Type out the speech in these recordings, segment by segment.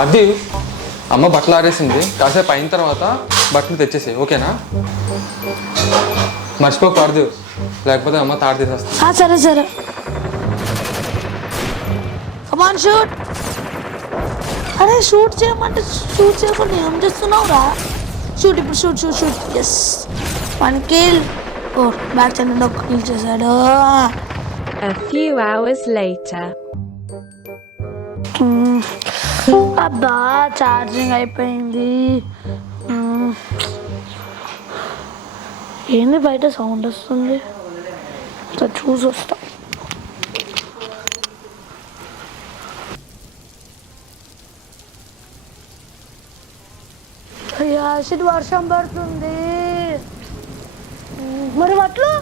అది అమ్మ బట్టలు ఆరేసింది, కాసేపు అయిన తర్వాత బట్టలు తెచ్చేసి ఓకేనా? మర్చిపోకూడదు, లేకపోతే అమ్మ తాడు తీసేస్తా. సరే సరే. Come on shoot. అరే షూట్ చేయమంటే షూట్ చేయకుండా ఏం చేస్తున్నావురా? షూట్ ఇప్పుడు, shoot shoot shoot. Yes, 1 kill. ఓ బ్యాక్ ఛానల్ ఒక కిల్ చేశాడు. A few hours later. అబ్బా ఛార్జింగ్ అయిపోయింది. ఏంది బయట సౌండ్ వస్తుంది? చూసి వస్తా. అయ్యా షిట్, వర్షం పడుతుంది. మరి అట్లా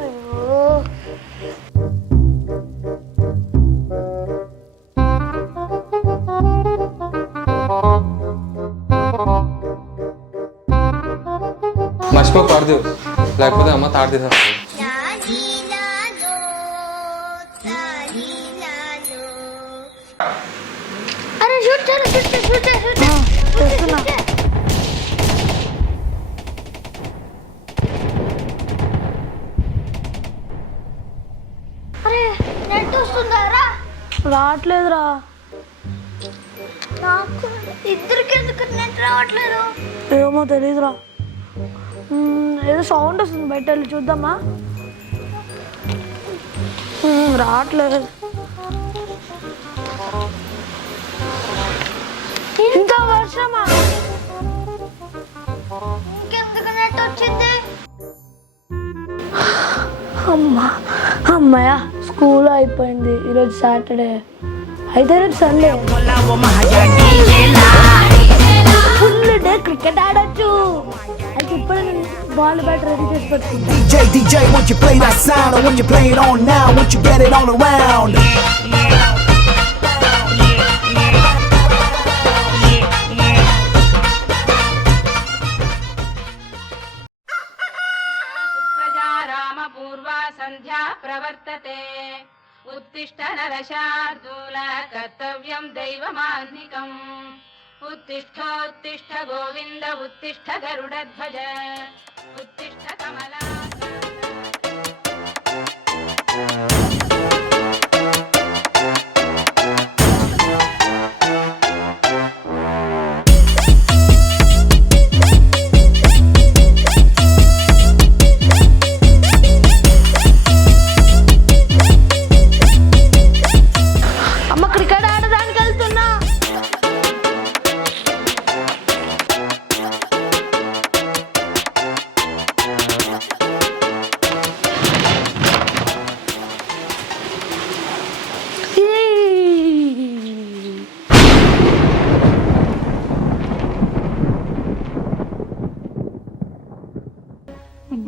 అయ్యో. మర్చిపోకూడదు, లేకపోతే అమ్మ తాడు తీసేస్తా. అరే షూట్ చేయాలి, షూట్ చేస్తున్నా. అరే నెట్ వస్తుందారా? రావట్లేదురా. నాకు ఇద్దరికి ఎందుకు నెట్ రావట్లేదు? ఏమో తెలీదురా. ఏదో సౌండ్ వస్తుంది, బయట వెళ్ళి చూద్దామా? రావట్లేదు. ఇంత వర్షమా? ఇంకెందుకు నెట్ వచ్చింది? అమ్మయ్య స్కూల్ అయిపోయింది. ఈరోజు సాటర్డే, అయితే రేపు సండే. ఫుల్ డే క్రికెట్ ఆడొచ్చు. అయితే ఇప్పుడు బాల్ బ్యాట్ రెడీ చేసి పెట్టుకుంటా. DJ, won't you play that sound? Or when you play it on now, won't you get it all around? సంధ్యా ప్రవర్తతే ఉత్తిష్ట నరశార్దూల కర్తవ్యం దైవమాన్నికం ఉత్తిష్ఠోత్తిష్ఠ గోవింద ఉత్తిష్ఠ గరుడధ్వజ ఉత్తిష్ఠ కమలా.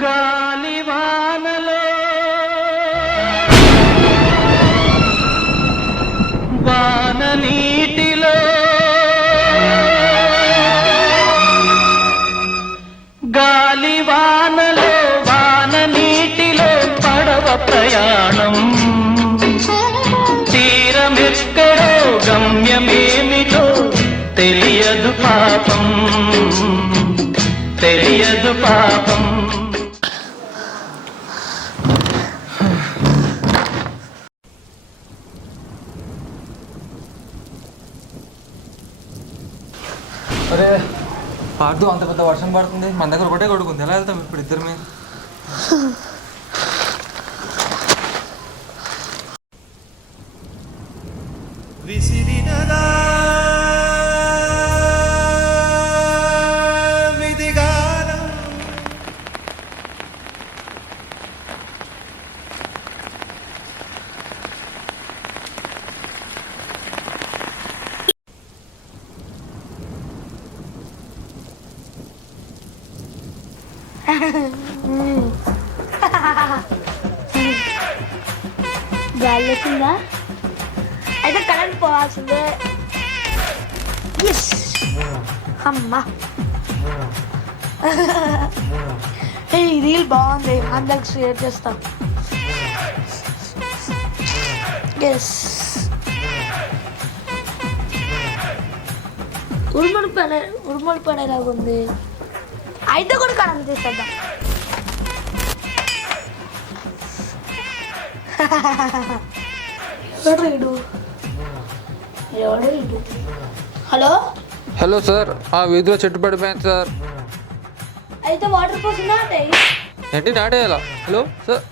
గాలివానలో వాన నీటిలో గాలివానలో వాన నీటిలో పడవ ప్రయాణం తీరమెక్కడో గమ్యమేమిటో తెలియదు పాపం, తెలియదు పాపం. అరే పార్దు, అంత పెద్ద వర్షం పడుతుంది, మన దగ్గర ఒకటే కొడుకుంది, ఎలా వెళ్తాం ఇప్పుడు ఇద్దరమే? విసిరినదా విధిగానం గాలి వచ్చిందా? అయితే కరెంట్ పోవాల్సిందే. ఎస్ అమ్మా. ఈ రీల్ బాగుంది, అందరికి షేర్ చేస్తాం. ఎస్ ఉరుములు పడేలాగా ఉంది. అయితే కూడా కరెంట్ తీసేద్దాం. ఎవడు హలో హలో సార్, ఆ వీధిలో చెట్టు పడిపోయింది సార్. అయితే వాటర్ పోసిందా అంటే ఏంటి నాటేయాలా? Hello sir.